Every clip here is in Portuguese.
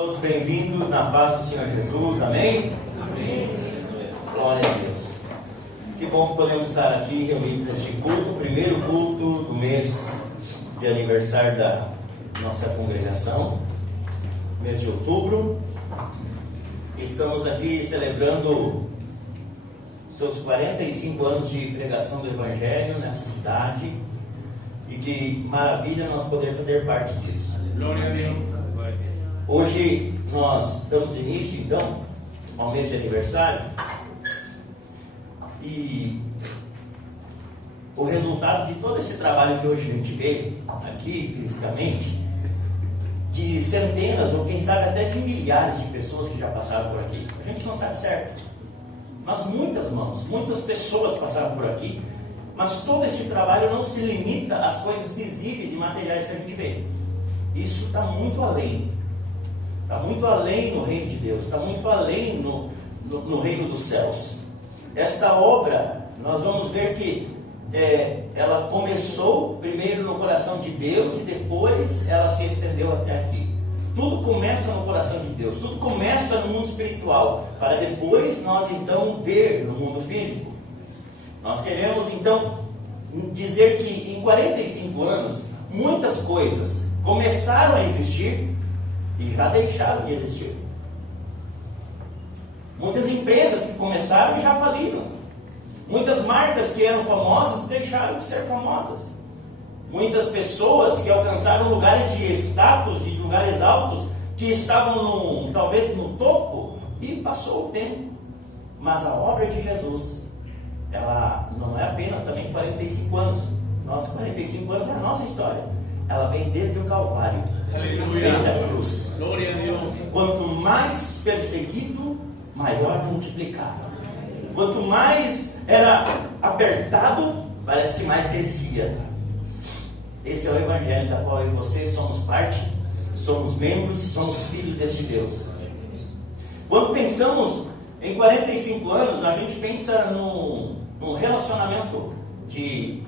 Todos bem-vindos na paz do Senhor Jesus, amém? Amém. Glória a Deus. Que bom que podemos estar aqui reunidos neste culto, o primeiro culto do mês de aniversário da nossa congregação, mês de outubro. Estamos aqui celebrando seus 45 anos de pregação do Evangelho nessa cidade, e que maravilha nós poder fazer parte disso. Glória a Deus. Hoje nós damos início, então, ao mês de aniversário, e o resultado de todo esse trabalho que hoje a gente vê aqui fisicamente, de centenas ou quem sabe até de milhares de pessoas que já passaram por aqui, a gente não sabe certo, mas muitas mãos, muitas pessoas passaram por aqui, mas todo esse trabalho não se limita às coisas visíveis e materiais que a gente vê. Isso está muito além. Está muito além no reino de Deus, está muito além no reino dos céus. Esta obra, nós vamos ver que ela começou primeiro no coração de Deus e depois ela se estendeu até aqui. Tudo começa no coração de Deus, tudo começa no mundo espiritual, para depois nós então ver no mundo físico. Nós queremos então dizer que em 45 anos, muitas coisas começaram a existir e já deixaram de existir. Muitas empresas que começaram e já faliram. Muitas marcas que eram famosas deixaram de ser famosas. Muitas pessoas que alcançaram lugares de status e lugares altos, que estavam talvez no topo, e passou o tempo. Mas a obra de Jesus, ela não é apenas também 45 anos. Nossa, 45 anos é a nossa história. Ela vem desde o Calvário, Aleluia. desde a cruz. Glória a Deus. Quanto mais perseguido, maior multiplicado. Quanto mais era apertado, parece que mais crescia. Esse é o Evangelho da qual eu e você somos parte, somos membros, somos filhos deste Deus. Quando pensamos em 45 anos, a gente pensa no relacionamento de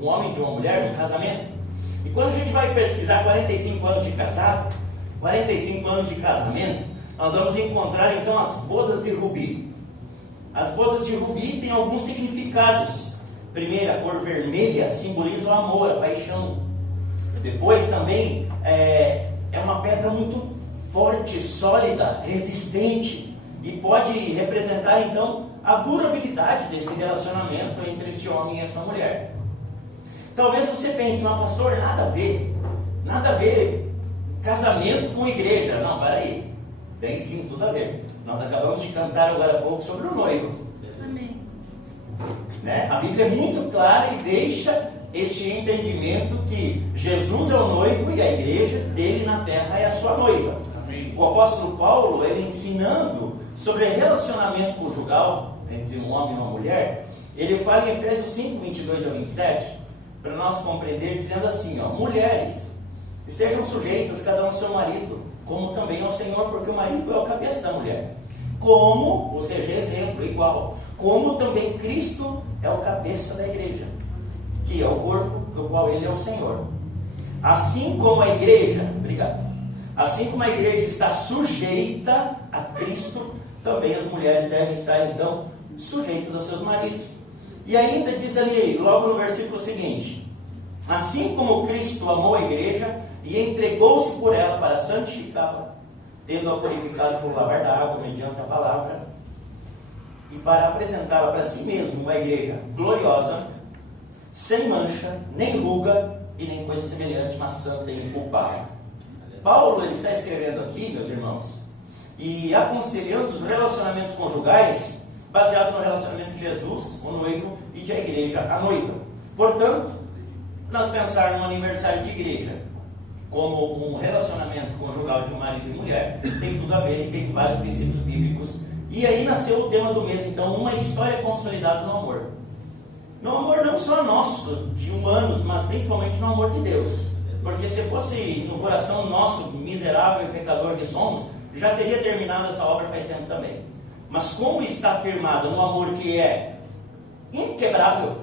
um homem e de uma mulher, no casamento. E quando a gente vai pesquisar 45 anos de casado, 45 anos de casamento, nós vamos encontrar então as bodas de Rubi. As bodas de Rubi têm alguns significados. Primeiro, a cor vermelha simboliza o amor, a paixão. Depois também é uma pedra muito forte, sólida, resistente, e pode representar então a durabilidade desse relacionamento entre esse homem e essa mulher. Talvez você pense, mas pastor, nada a ver casamento com igreja. Não, peraí, tem sim tudo a ver. Nós acabamos de cantar agora há pouco sobre o noivo. Amém. Né? A Bíblia é muito clara e deixa este entendimento que Jesus é o noivo e a igreja dele na terra é a sua noiva. Amém. O apóstolo Paulo, ele ensinando sobre relacionamento conjugal entre um homem e uma mulher, ele fala em Efésios 5, 22 a 27, para nós compreender, dizendo assim, mulheres, estejam sujeitas cada um ao seu marido, como também ao Senhor, porque o marido é o cabeça da mulher. Como, ou seja, exemplo igual, como também Cristo é o cabeça da igreja, que é o corpo do qual ele é o Senhor. Assim como a igreja, assim como a igreja está sujeita a Cristo, também as mulheres devem estar então sujeitas aos seus maridos. E ainda diz ali, logo no versículo seguinte, assim como Cristo amou a igreja e entregou-se por ela para santificá-la, tendo-a purificado por lavar da água mediante a palavra, e para apresentá-la para si mesmo uma igreja gloriosa, sem mancha, nem ruga e nem coisa semelhante, mas santa e inculpável. Paulo, ele está escrevendo aqui, meus irmãos, e aconselhando os relacionamentos conjugais baseado no relacionamento de Jesus, o noivo, e de a igreja, a noiva. Portanto, nós pensar no aniversário de igreja como um relacionamento conjugal de um marido e mulher, tem tudo a ver e tem vários princípios bíblicos. E aí nasceu o tema do mês, então, uma história consolidada no amor. No amor não só nosso, de humanos, mas principalmente no amor de Deus. Porque se fosse no coração nosso, miserável e pecador que somos, já teria terminado essa obra faz tempo também. Mas como está firmado no amor que é inquebrável,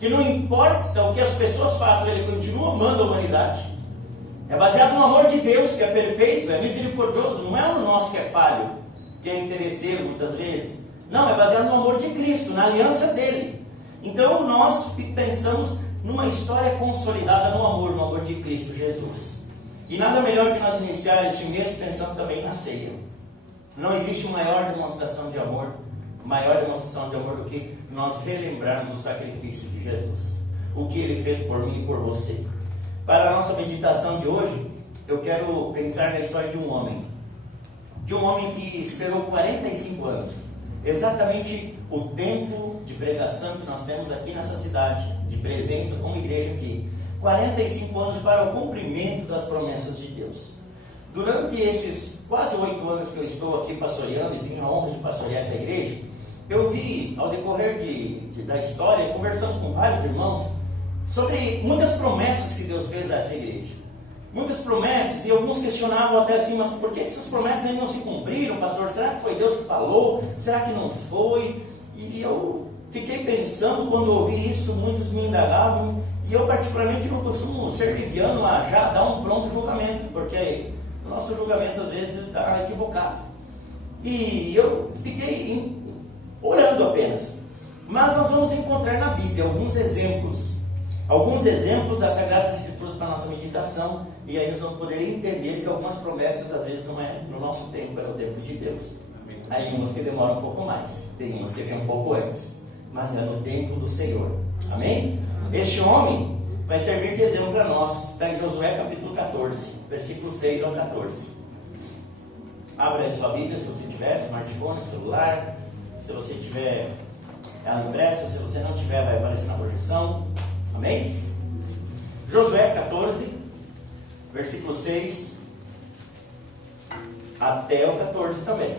que não importa o que as pessoas façam, ele continua amando a humanidade, É baseado no amor de Deus, que é perfeito, é misericordioso, não é no nosso que é falho, que é interesseiro muitas vezes. Não, é baseado no amor de Cristo, na aliança dele. Então nós pensamos numa história consolidada no amor de Cristo Jesus. E nada melhor que nós iniciar este mês pensando também na ceia. Não existe maior demonstração de amor do que nós relembrarmos o sacrifício de Jesus, o que ele fez por mim e por você. Para a nossa meditação de hoje, eu quero pensar na história de um homem que esperou 45 anos, exatamente o tempo de pregação que nós temos aqui nessa cidade, de presença como igreja aqui, 45 anos para o cumprimento das promessas de Deus. Durante esses quase 8 anos que eu estou aqui pastoreando e tenho a honra de pastorear essa igreja, eu vi, ao decorrer da história, conversando com vários irmãos, sobre muitas promessas que Deus fez a essa igreja. Muitas promessas, e alguns questionavam até assim, mas por que essas promessas ainda não se cumpriram, pastor? Será que foi Deus que falou? Será que não foi? E eu fiquei pensando, quando ouvi isso, muitos me indagavam, e eu particularmente não costumo ser liviano a já dar um pronto julgamento, porque o nosso julgamento às vezes está equivocado. E eu fiquei orando apenas. Mas nós vamos encontrar na Bíblia alguns exemplos das Sagradas Escrituras para a nossa meditação, e aí nós vamos poder entender que algumas promessas às vezes não é no nosso tempo, é o tempo de Deus. Aí umas que demoram um pouco mais, tem umas que vêm um pouco antes, mas é no tempo do Senhor. Amém? Este homem vai servir de exemplo para nós. Está em Josué capítulo 14, versículo 6 ao 14. Abra aí sua Bíblia, se você tiver smartphone, celular, se você tiver ela impressa, se você não tiver, vai aparecer na projeção. Amém? Josué 14, versículo 6 até o 14 também.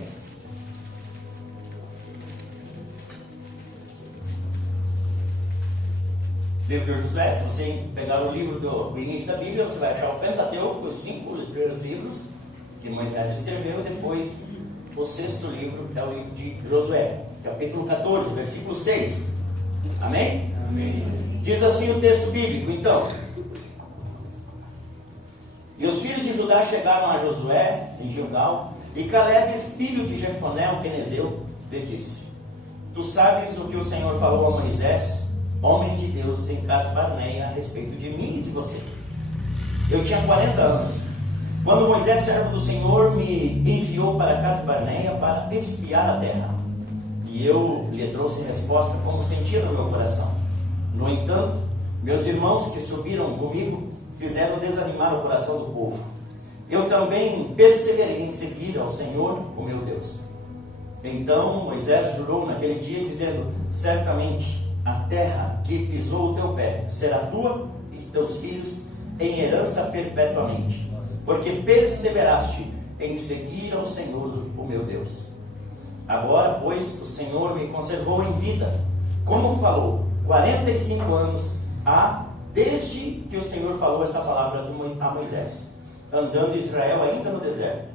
Livro de Josué, se você pegar o livro do início da Bíblia, você vai achar o Pentateuco, os 5 primeiros livros que Moisés escreveu, depois o 6º livro é o livro de Josué, capítulo 14, versículo 6. Amém? Amém. Diz assim o texto bíblico, então: E os filhos de Judá chegaram a Josué em Gilgal, e Calebe, filho de Jefoné, o quenezeu, lhe disse: Tu sabes o que o Senhor falou a Moisés, homem de Deus, em Cades-Barneia, a respeito de mim e de você. Eu tinha 40 anos, quando Moisés, servo do Senhor, me enviou para Cades-Barneia para espiar a terra. E eu lhe trouxe resposta como sentia no meu coração. No entanto, meus irmãos que subiram comigo fizeram desanimar o coração do povo. Eu também perseverei em seguir ao Senhor, o meu Deus. Então Moisés jurou naquele dia, dizendo: Certamente a terra que pisou o teu pé será tua e de teus filhos em herança perpetuamente, porque perseveraste em seguir ao Senhor, o meu Deus. Agora, pois, o Senhor me conservou em vida, como falou, 45 anos há desde que o Senhor falou essa palavra a Moisés, andando Israel ainda no deserto.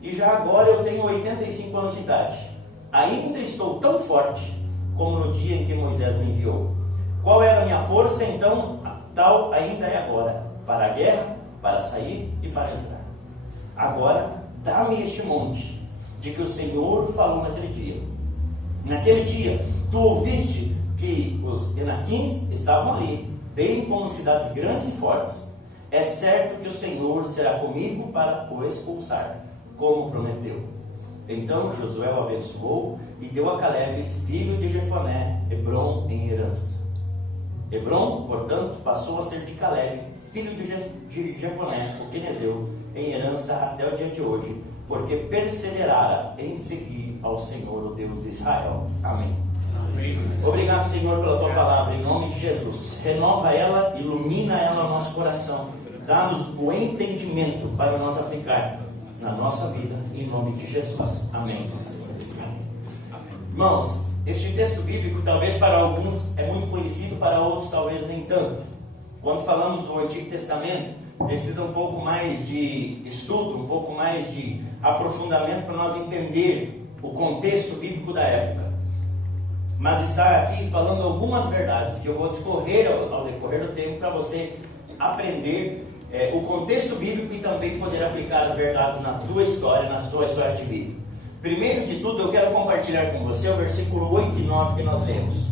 E já agora eu tenho 85 anos de idade. Ainda estou tão forte como no dia em que Moisés me enviou. Qual era a minha força, então? Tal ainda é agora, para a guerra, para sair e para entrar. Agora, dá-me este monte de que o Senhor falou naquele dia. Naquele dia, tu ouviste que os Enaquins estavam ali, bem como cidades grandes e fortes. É certo que o Senhor será comigo para o expulsar, como prometeu. Então Josué o abençoou e deu a Calebe, filho de Jefoné, Hebrom em herança. Hebrom, portanto, passou a ser de Calebe, filho de Jefoné, o quenezeu, em herança até o dia de hoje, porque perseverara em seguir ao Senhor, o Deus de Israel. Amém. Amém. Obrigado, Senhor, pela tua palavra, em nome de Jesus. Renova ela, ilumina ela no nosso coração. Dá-nos o entendimento para nós aplicar na nossa vida, em nome de Jesus. Amém. Irmãos, este texto bíblico, talvez para alguns é muito conhecido, para outros talvez nem tanto. Quando falamos do Antigo Testamento, precisa um pouco mais de estudo, um pouco mais de aprofundamento para nós entender o contexto bíblico da época. Mas está aqui falando algumas verdades que eu vou discorrer ao decorrer do tempo para você aprender o contexto bíblico e também poder aplicar as verdades na tua história de vida. Primeiro de tudo, eu quero compartilhar com você o versículo 8 e 9 que nós lemos.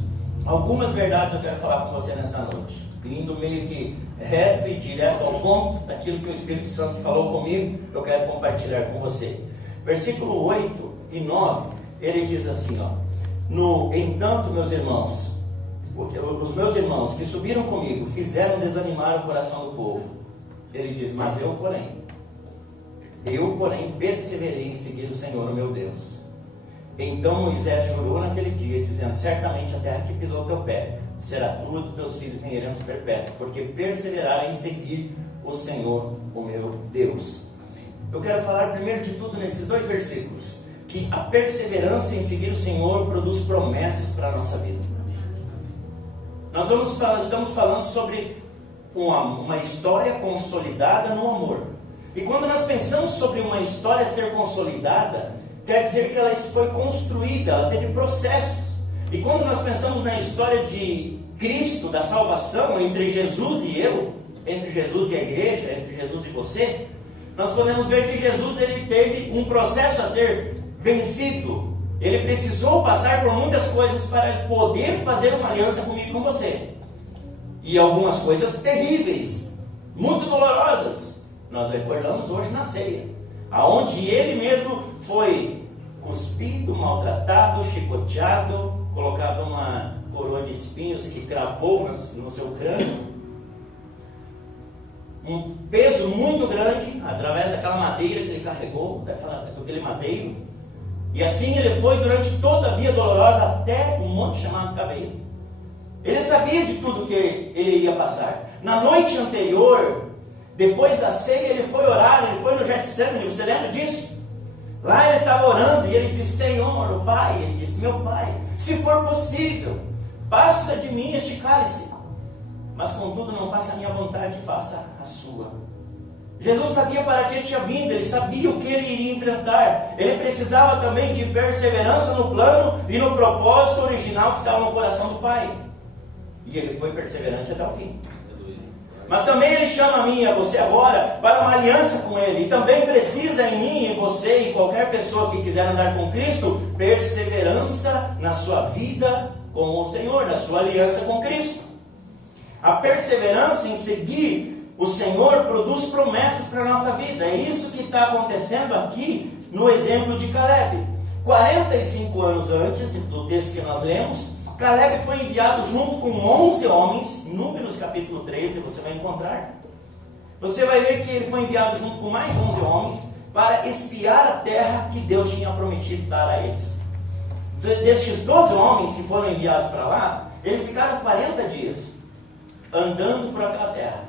Algumas verdades eu quero falar com você nessa noite, indo meio que reto e direto ao ponto daquilo que o Espírito Santo falou comigo, eu quero compartilhar com você. Versículo 8 e 9, ele diz assim, entanto, meus irmãos, os meus irmãos que subiram comigo fizeram desanimar o coração do povo. Ele diz, mas eu porém perseverei em seguir o Senhor, o meu Deus. Então Moisés jurou naquele dia, dizendo, certamente a terra que pisou teu pé será tua dos teus filhos em herança perpétua, porque perseveraram em seguir o Senhor, o meu Deus. Eu quero falar primeiro de tudo nesses dois versículos, que a perseverança em seguir o Senhor produz promessas para a nossa vida. Nós estamos falando sobre uma história consolidada no amor. E quando nós pensamos sobre uma história ser consolidada, quer dizer que ela foi construída, ela teve processos. E quando nós pensamos na história de Cristo, da salvação, entre Jesus e eu, entre Jesus e a igreja, entre Jesus e você, nós podemos ver que Jesus ele teve um processo a ser vencido. Ele precisou passar por muitas coisas para poder fazer uma aliança comigo e com você. E algumas coisas terríveis, muito dolorosas. Nós recordamos hoje na ceia, aonde ele mesmo foi cuspido, maltratado, chicoteado, colocado uma coroa de espinhos que cravou no seu crânio, um peso muito grande, através daquela madeira que ele carregou, daquele madeiro, e assim ele foi durante toda a via dolorosa até um monte chamado Cabelo. Ele sabia de tudo que ele iria passar. Na noite anterior, depois da ceia, ele foi orar, ele foi no Getsemane, você lembra disso? Lá ele estava orando e ele disse, Senhor, o Pai, ele disse, meu Pai, se for possível, passa de mim este cálice, mas contudo não faça a minha vontade, faça a sua. Jesus sabia para que tinha vindo, ele sabia o que ele iria enfrentar, ele precisava também de perseverança no plano e no propósito original que estava no coração do Pai, e ele foi perseverante até o fim. Mas também ele chama a mim e a você agora para uma aliança com ele. E também precisa em mim e você e qualquer pessoa que quiser andar com Cristo, perseverança na sua vida com o Senhor, na sua aliança com Cristo. A perseverança em seguir o Senhor produz promessas para a nossa vida. É isso que está acontecendo aqui no exemplo de Caleb. 45 anos antes do texto que nós lemos, Caleb foi enviado junto com 11 homens, Números capítulo 13, você vai encontrar. Você vai ver que ele foi enviado junto com mais 11 homens para espiar a terra que Deus tinha prometido dar a eles. Destes 12 homens que foram enviados para lá, eles ficaram 40 dias andando por aquela terra.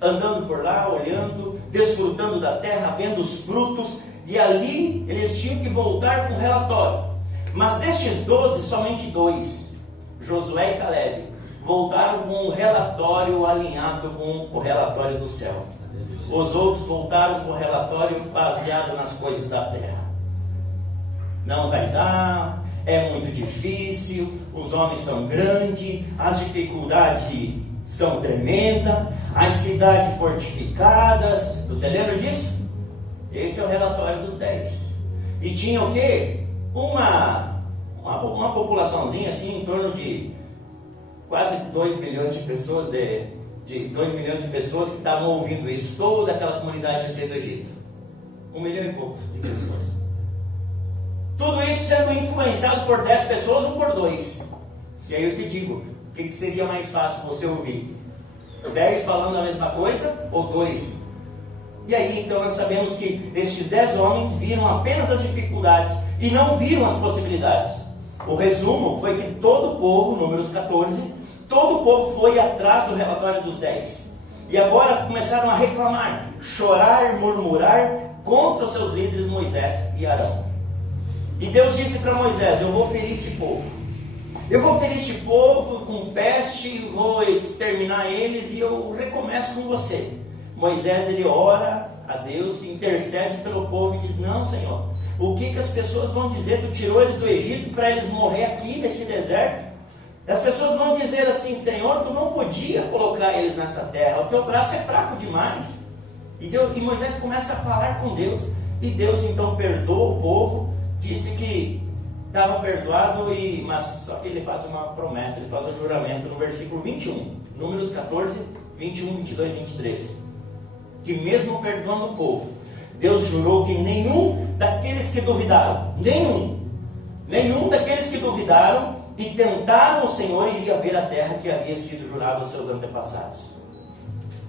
Andando por lá, olhando, desfrutando da terra, vendo os frutos, e ali eles tinham que voltar com um relatório. Mas destes 12, somente 2, Josué e Caleb, voltaram com um relatório alinhado com o relatório do céu. Os outros voltaram com o relatório baseado nas coisas da terra. Não vai dar, é muito difícil, os homens são grandes, as dificuldades são tremendas, as cidades fortificadas. Você lembra disso? Esse é o relatório dos 10. E tinha o quê? Uma populaçãozinha assim, em torno de quase 2 milhões de pessoas, 2 milhões de pessoas que estavam ouvindo isso. Toda aquela comunidade ia ser do Egito. 1 milhão e pouco de pessoas. Tudo isso sendo influenciado por 10 pessoas ou por 2. E aí eu te digo, o que seria mais fácil você ouvir? 10 falando a mesma coisa ou 2? E aí então nós sabemos que estes 10 homens viram apenas as dificuldades e não viram as possibilidades. O resumo foi que todo o povo, Números 14, todo o povo foi atrás do relatório dos 10. E agora começaram a reclamar, chorar, murmurar contra os seus líderes Moisés e Arão. E Deus disse para Moisés, eu vou ferir este povo. Eu vou ferir este povo com peste, vou exterminar eles e eu recomeço com você. Moisés ele ora a Deus, intercede pelo povo e diz, não, Senhor, o que as pessoas vão dizer? Tu tirou eles do Egito para eles morrer aqui neste deserto? As pessoas vão dizer assim, Senhor, tu não podia colocar eles nessa terra, o teu braço é fraco demais. E Moisés começa a falar com Deus. E Deus então perdoa o povo, disse que estava perdoado, mas só que ele faz uma promessa, ele faz um juramento no versículo 21, Números 14, 21, 22 e 23. Que mesmo perdoando o povo, Deus jurou que nenhum daqueles que duvidaram, nenhum daqueles que duvidaram e tentaram o Senhor iria ver a terra que havia sido jurada aos seus antepassados.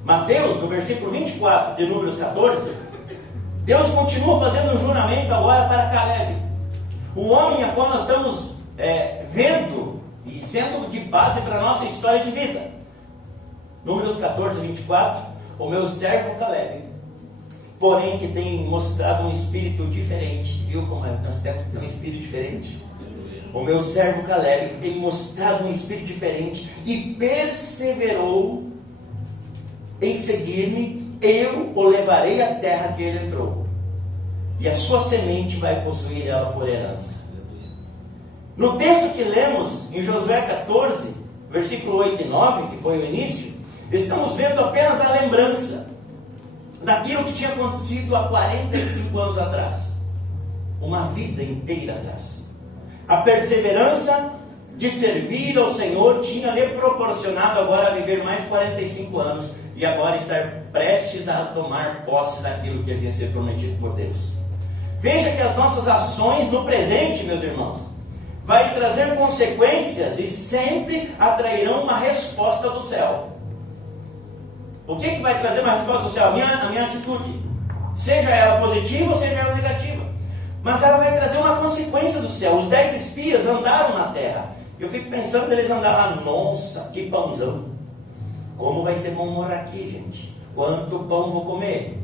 Mas Deus, no versículo 24 de Números 14, Deus continua fazendo um juramento agora para Caleb, o homem a qual nós estamos vendo e sendo de base para a nossa história de vida. Números 14, 24, o meu servo Caleb, porém que tem mostrado um espírito diferente. Viu como nós temos que ter um espírito diferente? O meu servo Caleb, que tem mostrado um espírito diferente e perseverou em seguir-me, eu o levarei à terra que ele entrou, e a sua semente vai possuir ela por herança. No texto que lemos em Josué 14, versículo 8 e 9, que foi o início, estamos vendo apenas a lembrança daquilo que tinha acontecido há 45 anos atrás, uma vida inteira atrás. A perseverança de servir ao Senhor tinha lhe proporcionado agora a viver mais 45 anos e agora estar prestes a tomar posse daquilo que havia sido prometido por Deus. Veja que as nossas ações no presente, meus irmãos, vai trazer consequências e sempre atrairão uma resposta do céu. O que vai trazer uma resposta do céu? A minha atitude, seja ela positiva ou seja ela negativa, mas ela vai trazer uma consequência do céu. Os 10 espias andaram na terra. Eu fico pensando, eles andaram, nossa, que pãozão, como vai ser bom morar aqui, gente, quanto pão vou comer.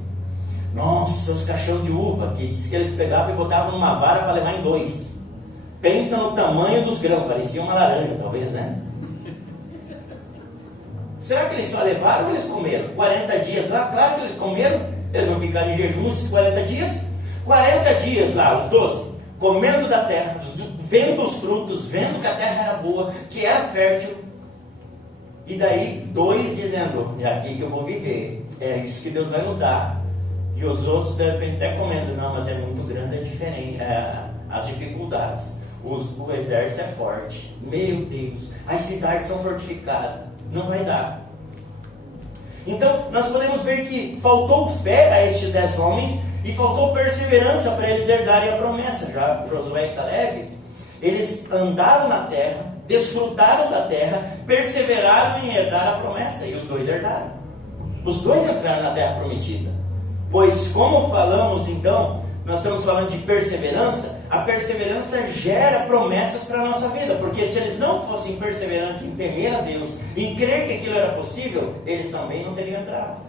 Nossa, os caixão de uva, que diz que eles pegavam e botavam numa vara para levar em 2. Pensa no tamanho dos grãos, parecia uma laranja, talvez, né? Será que eles só levaram ou eles comeram? 40 dias lá, claro que eles comeram, eles não ficaram em jejum esses 40 dias. 40 dias lá, os 12, comendo da terra, vendo os frutos, vendo que a terra era boa, que era fértil. E daí 2 dizendo, é aqui que eu vou viver, é isso que Deus vai nos dar. E os outros de repente até comendo, não, mas é muito grande, é diferente, as dificuldades. O exército é forte, meu Deus, as cidades são fortificadas, não vai dar. Então nós podemos ver que faltou fé a estes 10 homens e faltou perseverança para eles herdarem a promessa. Já Josué e Caleb, eles andaram na terra, desfrutaram da terra, perseveraram em herdar a promessa, e os 2 herdaram. Os 2 entraram na terra prometida. Pois, como falamos então, nós estamos falando de perseverança. A perseverança gera promessas para a nossa vida, porque se eles não fossem perseverantes em temer a Deus, em crer que aquilo era possível, eles também não teriam entrado.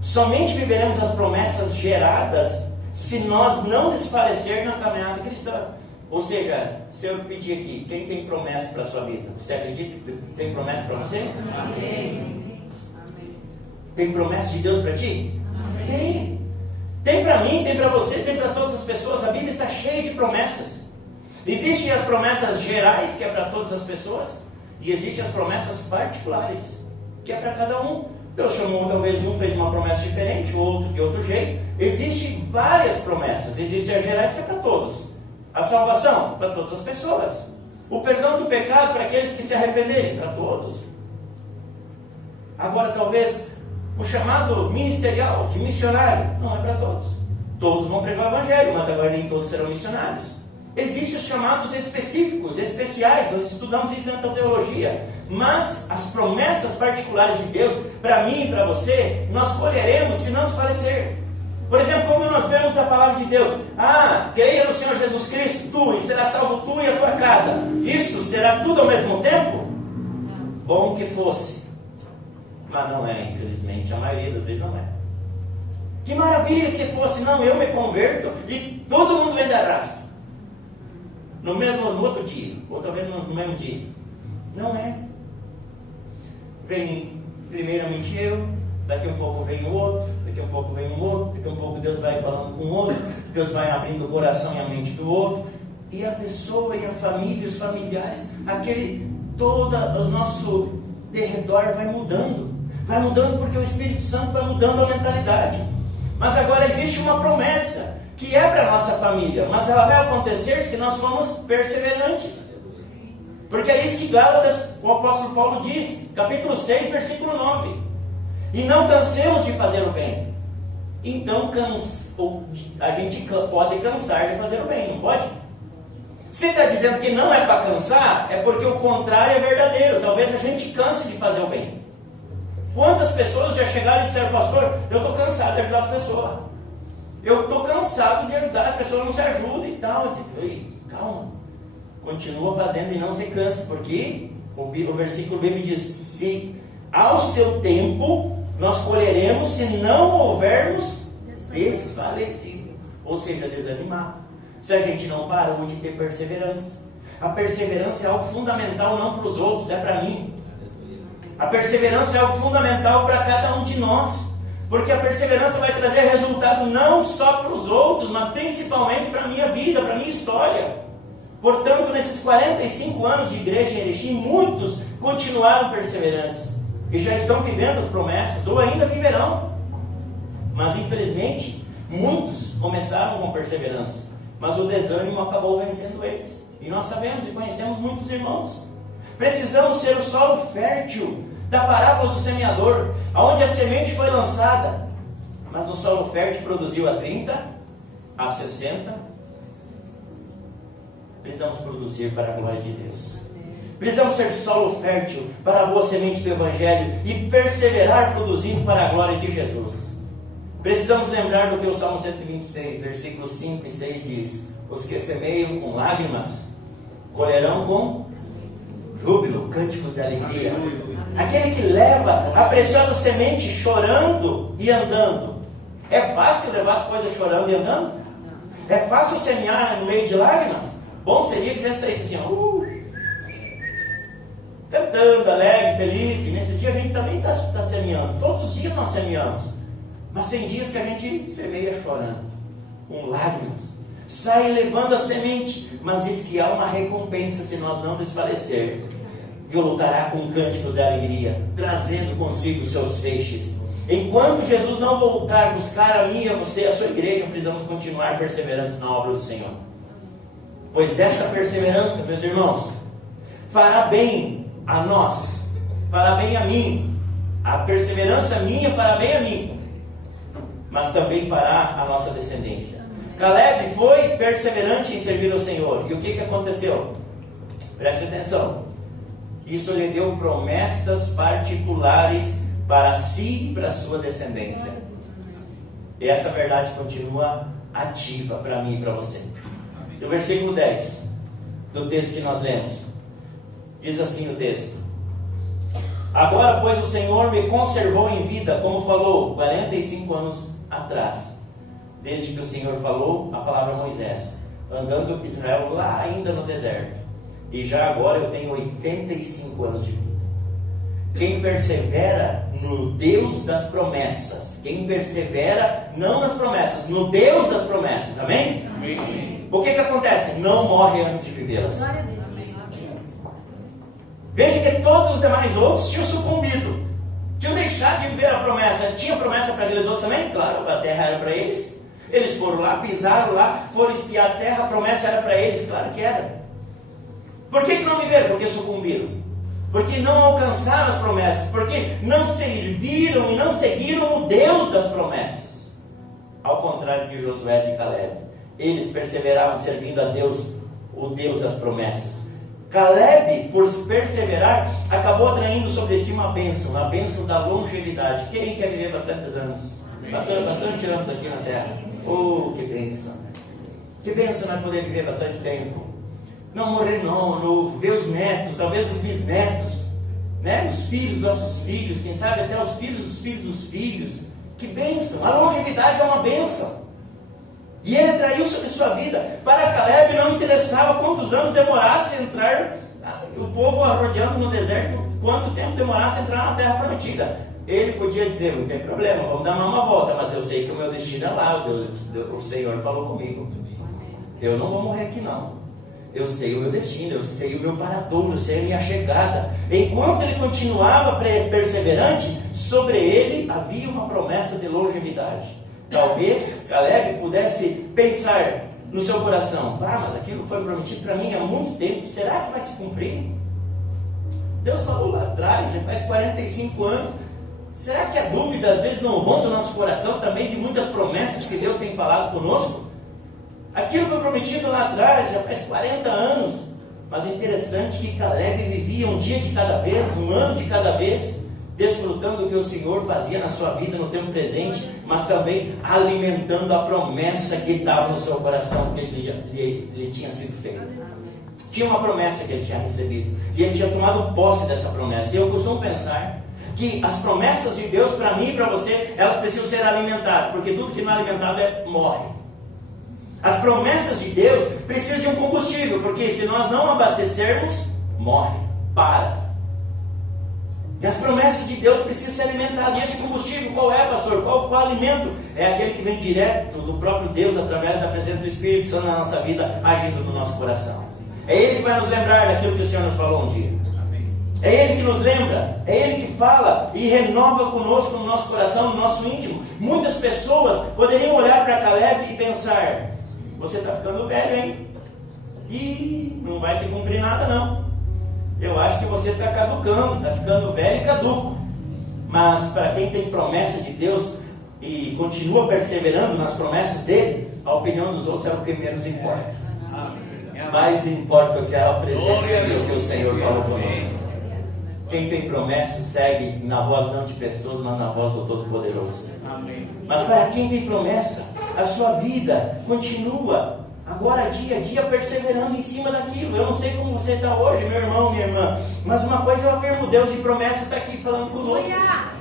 Somente viveremos as promessas geradas se nós não desfalecer na caminhada cristã. Ou seja, se eu pedir aqui, quem tem promessa para a sua vida? Você acredita que tem promessa para você? Amém. Tem promessa de Deus para ti? Amém. Tem para mim, tem para você, tem para todas as pessoas. A Bíblia está cheia de promessas. Existem as promessas gerais, que é para todas as pessoas, e existem as promessas particulares, que é para cada um. Deus chamou, talvez um fez uma promessa diferente, o outro de outro jeito. Existem várias promessas. Existem as gerais, que é para todos. A salvação, para todas as pessoas. O perdão do pecado, para aqueles que se arrependerem, para todos. Agora, talvez o chamado ministerial, de missionário, não é para todos. Todos vão pregar o evangelho, mas agora nem todos serão missionários. Existem os chamados específicos, especiais, nós estudamos isso dentro da teologia. Mas as promessas particulares de Deus, para mim e para você, nós colheremos se não desfalecer. Por exemplo, como nós vemos a palavra de Deus, creia no Senhor Jesus Cristo, tu, e será salvo tu e a tua casa. Isso será tudo ao mesmo tempo? Bom que fosse. Mas não é, infelizmente, a maioria das vezes não é. Que maravilha que fosse, não, eu me converto e todo mundo vem da raça. No outro dia, ou talvez no mesmo dia. Não é. Vem primeiramente eu, daqui a pouco vem o outro, daqui a pouco vem um outro, daqui a pouco Deus vai falando com o outro, Deus vai abrindo o coração e a mente do outro, e a pessoa e a família, os familiares, todo o nosso derredor vai mudando. Vai mudando porque o Espírito Santo vai mudando a mentalidade. Mas agora existe uma promessa que é para a nossa família, mas ela vai acontecer se nós formos perseverantes. Porque é isso que Gálatas, o apóstolo Paulo diz, capítulo 6, versículo 9. E não cansemos de fazer o bem. Então a gente pode cansar de fazer o bem, não pode? Se está dizendo que não é para cansar, é porque o contrário é verdadeiro. Talvez a gente canse de fazer o bem. Quantas pessoas já chegaram e disseram, pastor, eu estou cansado de ajudar as pessoas. Eu estou cansado de ajudar, as pessoas não se ajudam e tal. Calma. Continua fazendo e não se canse, porque o versículo bíblico diz, se ao seu tempo nós colheremos se não houvermos desfalecido, ou seja, desanimado. Se a gente não parou de ter perseverança. A perseverança é algo fundamental não para os outros, é para mim. A perseverança é algo fundamental para cada um de nós, porque a perseverança vai trazer resultado não só para os outros, mas principalmente para a minha vida, para a minha história. Portanto, nesses 45 anos de igreja em Erechim, muitos continuaram perseverantes e já estão vivendo as promessas, ou ainda viverão. Mas infelizmente, muitos começaram com perseverança, mas o desânimo acabou vencendo eles. E nós sabemos e conhecemos muitos irmãos. Precisamos ser o solo fértil da parábola do semeador, onde a semente foi lançada, mas no solo fértil produziu a 30, a 60. Precisamos produzir para a glória de Deus. Precisamos ser solo fértil para a boa semente do Evangelho e perseverar produzindo para a glória de Jesus. Precisamos lembrar do que o Salmo 126, versículos 5 e 6 diz: os que semeiam com lágrimas colherão com júbilo, cânticos de alegria. Aquele que leva a preciosa semente chorando e andando. É fácil levar as coisas chorando e andando? É fácil semear no meio de lágrimas? Bom seria que a gente saísse assim, cantando, alegre, feliz. E nesse dia a gente também está semeando. Todos os dias nós semeamos. Mas tem dias que a gente semeia chorando, com lágrimas. Sai levando a semente, mas diz que há uma recompensa se nós não desfalecer. Voltará com cânticos de alegria, trazendo consigo os seus feixes. Enquanto Jesus não voltar buscar a mim, a você, a sua igreja, precisamos continuar perseverantes na obra do Senhor. Pois essa perseverança, meus irmãos, fará bem a nós, fará bem a mim. A perseverança minha fará bem a mim, mas também fará a nossa descendência. Caleb foi perseverante em servir ao Senhor. E o que aconteceu? Preste atenção. Isso lhe deu promessas particulares para si e para a sua descendência. E essa verdade continua ativa para mim e para você. No versículo 10 do texto que nós lemos, diz assim o texto: agora, pois, o Senhor me conservou em vida, como falou 45 anos atrás, desde que o Senhor falou a palavra a Moisés, andando Israel lá ainda no deserto. E já agora eu tenho 85 anos de vida. Quem persevera no Deus das promessas, quem persevera não nas promessas, no Deus das promessas, amém? Amém. O que acontece? Não morre antes de vivê-las. Veja que todos os demais outros tinham sucumbido, tinham deixado de viver a promessa. Tinha promessa para aqueles outros também? Claro, a terra era para eles. Eles foram lá, pisaram lá, foram espiar a terra, a promessa era para eles, claro que era. Por que não viveram? Porque sucumbiram. Porque não alcançaram as promessas. Porque não serviram e não seguiram o Deus das promessas. Ao contrário de Josué e de Caleb. Eles perseveravam servindo a Deus, o Deus das promessas. Caleb, por perseverar, acabou atraindo sobre si uma bênção da longevidade. Quem quer viver bastantes anos? Bastante anos aqui na terra. Oh, que bênção! Que bênção nós poder viver bastante tempo. Não morrer não, ver os netos, talvez os bisnetos, né? Os filhos, nossos filhos, quem sabe até os filhos dos filhos dos filhos. Que bênção! A longevidade é uma bênção. E ele traiu sobre sua vida. Para Caleb não interessava quantos anos demorasse a entrar, o povo rodeando no deserto, quanto tempo demorasse a entrar na terra prometida. Ele podia dizer, não tem problema, vamos dar uma volta, mas eu sei que o meu destino é lá, o Senhor falou comigo. Eu não vou morrer aqui não. eu sei o meu destino, eu sei o meu paradouro, eu sei a minha chegada. Enquanto ele continuava perseverante, sobre ele havia uma promessa de longevidade. Talvez Caleb pudesse pensar no seu coração: mas aquilo foi prometido para mim há muito tempo, será que vai se cumprir? Deus falou lá atrás, já faz 45 anos. Será que a dúvida às vezes não ronda o nosso coração também de muitas promessas que Deus tem falado conosco? Aquilo foi prometido lá atrás, já faz 40 anos. Mas é interessante que Caleb vivia um dia de cada vez, um ano de cada vez, desfrutando do que o Senhor fazia na sua vida no tempo presente, mas também alimentando a promessa que estava no seu coração, que lhe tinha sido feita. Tinha uma promessa que ele tinha recebido, e ele tinha tomado posse dessa promessa. E eu costumo pensar que as promessas de Deus para mim e para você, elas precisam ser alimentadas, porque tudo que não é alimentado morre. As promessas de Deus precisam de um combustível, porque se nós não abastecermos, morre, para. E as promessas de Deus precisam ser alimentadas. E esse combustível qual é, pastor? Qual alimento? É aquele que vem direto do próprio Deus, através da presença do Espírito Santo na nossa vida, agindo no nosso coração. É Ele que vai nos lembrar daquilo que o Senhor nos falou um dia. É Ele que nos lembra, é Ele que fala e renova conosco no nosso coração, no nosso íntimo. Muitas pessoas poderiam olhar para Caleb e pensar: você está ficando velho, hein? E não vai se cumprir nada, não. Eu acho que você está caducando, está ficando velho e caduco. Mas para quem tem promessa de Deus e continua perseverando nas promessas dele, a opinião dos outros é o que menos importa. Mais importa o que é a presença e o que o Senhor falou conosco. Quem tem promessa segue na voz não de pessoas, mas na voz do Todo-Poderoso. Mas para quem tem promessa, a sua vida continua agora dia a dia perseverando em cima daquilo. Eu não sei como você está hoje, meu irmão, minha irmã, mas uma coisa eu afirmo: Deus de promessa está aqui falando conosco.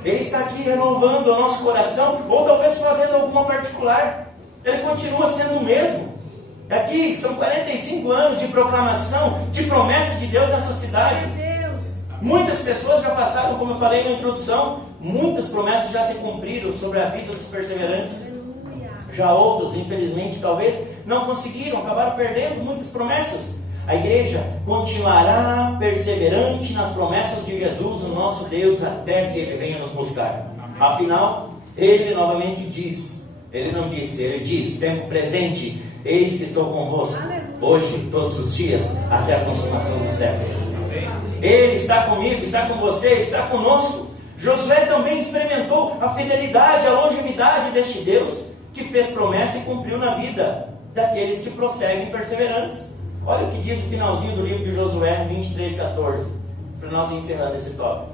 Ele está aqui renovando o nosso coração, ou talvez fazendo alguma particular. Ele continua sendo o mesmo. Aqui são 45 anos de proclamação, de promessa de Deus nessa cidade. Muitas pessoas já passaram, como eu falei na introdução, muitas promessas já se cumpriram sobre a vida dos perseverantes. Já outros, infelizmente, talvez não conseguiram, acabaram perdendo muitas promessas. A igreja continuará perseverante nas promessas de Jesus, o nosso Deus, até que Ele venha nos buscar. Afinal, Ele novamente diz, Ele não disse, Ele diz: tempo presente, eis que estou convosco, hoje, todos os dias, até a consumação dos séculos. Ele está comigo, está com você, está conosco. Josué também experimentou a fidelidade, a longevidade deste Deus, que fez promessa e cumpriu na vida daqueles que prosseguem perseverantes. Olha o que diz o finalzinho do livro de Josué 23:14, para nós encerrando esse tópico.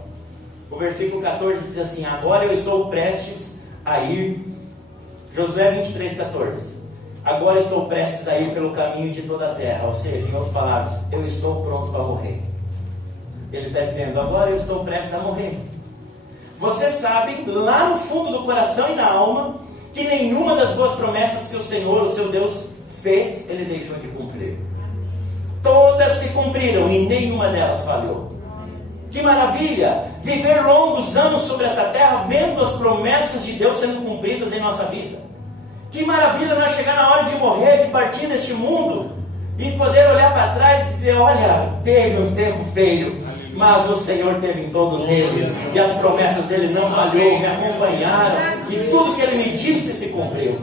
O versículo 14 diz assim: agora eu estou prestes a ir. Josué 23:14. Agora estou prestes a ir pelo caminho de toda a terra. Ou seja, em outras palavras, eu estou pronto para morrer. Ele está dizendo: agora eu estou prestes a morrer. Você sabe, lá no fundo do coração e na alma, que nenhuma das boas promessas que o Senhor, o seu Deus, fez, Ele deixou de cumprir. Todas se cumpriram e nenhuma delas falhou. Que maravilha! Viver longos anos sobre essa terra, vendo as promessas de Deus sendo cumpridas em nossa vida. Que maravilha nós chegar na hora de morrer, de partir deste mundo, e poder olhar para trás e dizer: olha, teve uns tempos feios, mas o Senhor teve em todos eles, e as promessas dele não falhou, me acompanharam, e tudo que ele me disse se cumpriu.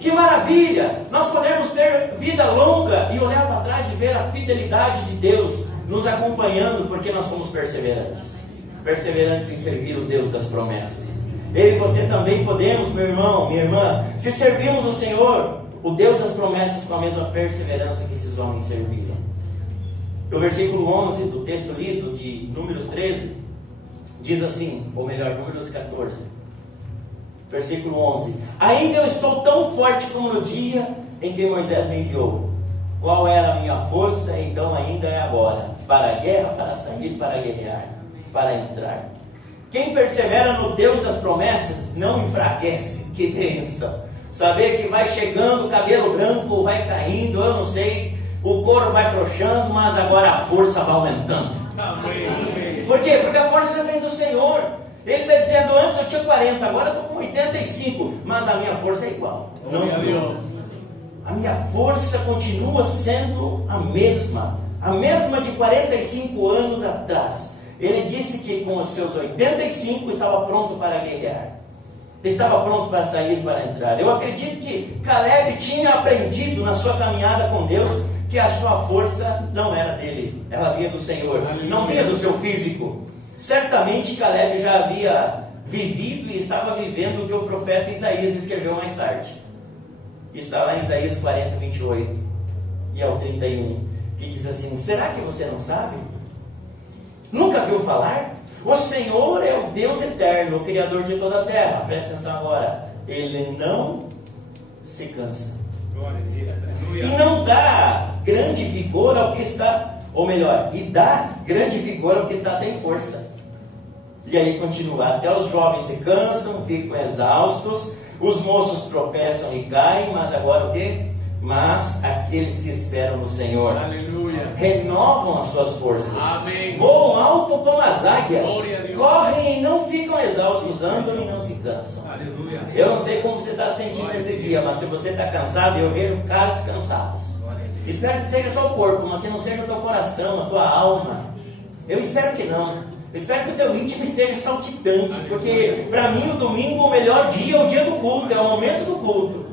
Que maravilha! Nós podemos ter vida longa e olhar para trás e ver a fidelidade de Deus nos acompanhando, porque nós fomos perseverantes. Perseverantes em servir o Deus das promessas. Eu e você também podemos, meu irmão, minha irmã, se servirmos o Senhor, o Deus das promessas, com a mesma perseverança que esses homens serviram. O versículo 11 do texto lido de Números 13 diz assim, ou melhor, Números 14, versículo 11: ainda eu estou tão forte como no dia em que Moisés me enviou. Qual era a minha força, então ainda é agora, para a guerra, para sair, para guerrear, para entrar. Quem persevera no Deus das promessas não enfraquece. Que bênção! Saber que vai chegando, o cabelo branco vai caindo, eu não sei, o couro vai frouxando, mas agora a força vai aumentando. Amém. Por quê? Porque a força vem do Senhor. Ele está dizendo: antes eu tinha 40, agora eu estou com 85, mas a minha força é igual. Não mudou. A e a força continua sendo a mesma de 45 anos atrás. Ele disse que com os seus 85 estava pronto para guerrear, estava pronto para sair, para entrar. Eu acredito que Caleb tinha aprendido na sua caminhada com Deus que a sua força não era dele, ela vinha do Senhor, não vinha do seu físico. Certamente Caleb já havia vivido e estava vivendo o que o profeta Isaías escreveu mais tarde. Está lá em Isaías 40, 28 e ao 31, que diz assim: será que você não sabe? Nunca viu falar? O Senhor é o Deus eterno, o Criador de toda a terra. Presta atenção agora. Ele não se cansa. Glória a Deus. E não dá grande vigor ao que está, ou melhor, e dá grande vigor ao que está sem força. E aí continua: até os jovens se cansam, ficam exaustos, os moços tropeçam e caem, mas agora o quê? Mas aqueles que esperam no Senhor, aleluia, renovam as suas forças. Amém. Voam alto como as águias, Glória, correm e não ficam exaustos, andam e não se cansam. aleluia. Eu não sei como você está sentindo esse dia, mas se você está cansado, eu vejo caras cansados. Espero que seja só o corpo, mas que não seja o teu coração, a tua alma. Eu espero que não. Eu espero que o teu íntimo esteja saltitante, porque para mim o domingo, o melhor dia é o dia do culto, é o momento do culto.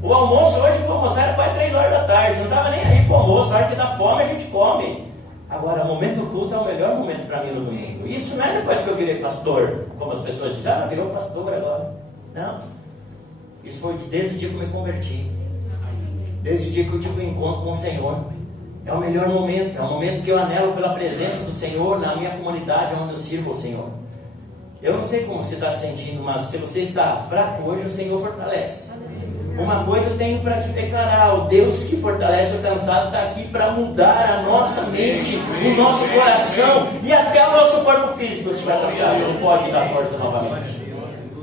O almoço hoje foi almoçar quase 3 horas da tarde, não estava nem aí para o almoço, a hora que dá fome a gente come. Agora, o momento do culto é o melhor momento para mim no domingo. Isso não é depois que eu virei pastor, como as pessoas dizem: ah, virou pastor agora. Não. Isso foi desde o dia que eu me converti. Desde o dia que eu tive um encontro com o Senhor. É o melhor momento, é o momento que eu anelo pela presença do Senhor na minha comunidade, onde eu sirvo ao Senhor. Eu não sei como você está se sentindo, mas se você está fraco, hoje o Senhor fortalece. Uma coisa eu tenho para te declarar: o Deus que fortalece o cansado está aqui para mudar a nossa mente, o nosso coração e até o nosso corpo físico. Se estiver cansado, ele pode dar força novamente.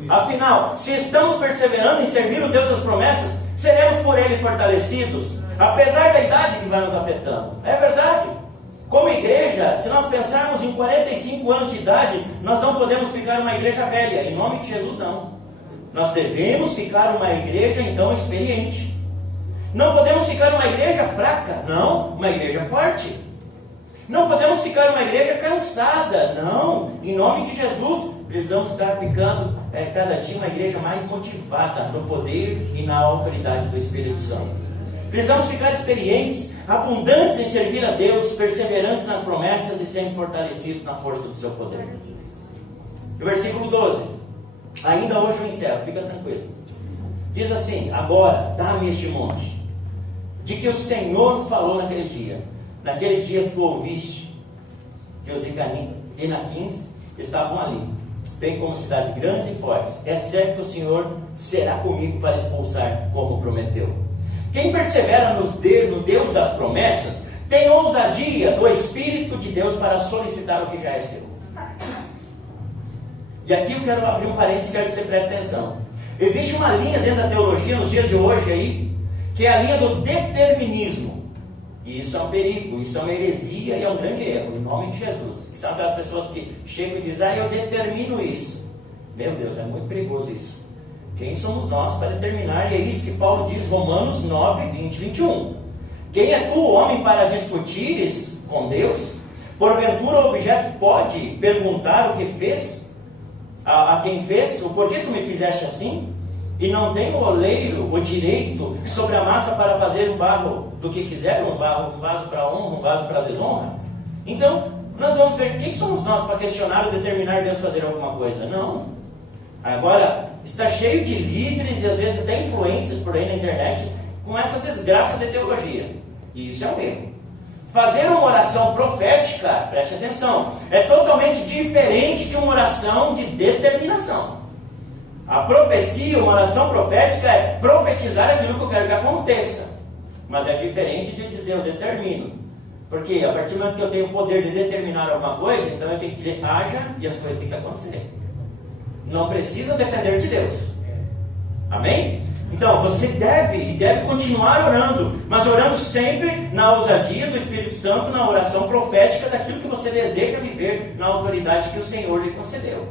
Afinal, se estamos perseverando em servir o Deus das promessas, seremos por Ele fortalecidos, apesar da idade que vai nos afetando. É verdade. Como igreja, se nós pensarmos em 45 anos de idade, nós não podemos ficar uma igreja velha, em nome de Jesus não. Nós devemos ficar uma igreja então experiente. Não podemos ficar uma igreja fraca, não, uma igreja forte. Não podemos ficar uma igreja cansada, não, em nome de Jesus. Precisamos estar ficando cada dia uma igreja mais motivada no poder e na autoridade do Espírito Santo. Precisamos ficar experientes, abundantes em servir a Deus, perseverantes nas promessas e sempre fortalecidos na força do seu poder. O versículo 12. Ainda hoje eu encerro, fica tranquilo. Diz assim: agora dá-me este monte, de que o Senhor falou naquele dia que tu ouviste que os Enaquins estavam ali, bem como cidade grande e forte. É certo que o Senhor será comigo para expulsar, como prometeu. Quem persevera no Deus das promessas tem ousadia do Espírito de Deus para solicitar o que já é seu. E aqui eu quero abrir um parênteses, quero que você preste atenção. Existe uma linha dentro da teologia, nos dias de hoje aí, que é a linha do determinismo. E isso é um perigo, isso é uma heresia e é um grande erro, em nome de Jesus. Que são aquelas pessoas que chegam e dizem: ah, eu determino isso. Meu Deus, é muito perigoso isso. Quem somos nós para determinar? E é isso que Paulo diz, Romanos 9, 20, 21. Quem é tu, homem, para discutires com Deus? Porventura o objeto pode perguntar o que fez? A quem fez, o porquê tu me fizeste assim? E não tem o oleiro o direito sobre a massa para fazer um barro do que quiser, um vaso para honra, um vaso para desonra? Então, nós vamos ver quem somos nós para questionar ou determinar Deus fazer alguma coisa. Não. Agora, está cheio de líderes e às vezes até influências por aí na internet com essa desgraça de teologia. E isso é um erro. Fazer uma oração profética, preste atenção, é totalmente diferente de uma oração de determinação. A profecia, uma oração profética, é profetizar aquilo que eu quero que aconteça. Mas é diferente de dizer eu determino. Porque a partir do momento que eu tenho o poder de determinar alguma coisa, então eu tenho que dizer haja e as coisas têm que acontecer. Não precisa depender de Deus. Amém? Então, você deve continuar orando, mas orando sempre na ousadia do Espírito Santo, na oração profética daquilo que você deseja viver na autoridade que o Senhor lhe concedeu.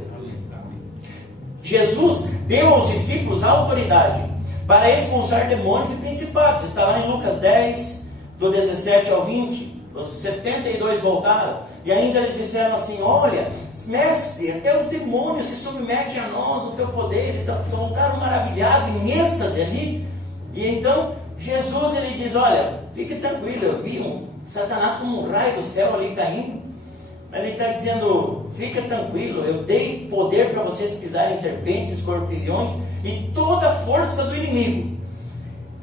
Jesus deu aos discípulos a autoridade para expulsar demônios e principados. Está lá em Lucas 10, do 17 ao 20. Os 72 voltaram. E ainda eles disseram assim: olha, mestre, até os demônios se submetem a nós, no teu poder. Eles voltaram maravilhados, em êxtase ali. E então Jesus, ele diz: olha, fique tranquilo, eu vi Satanás como um raio do céu ali caindo. Ele está dizendo: fica tranquilo, eu dei poder para vocês pisarem serpentes, escorpiões e toda a força do inimigo,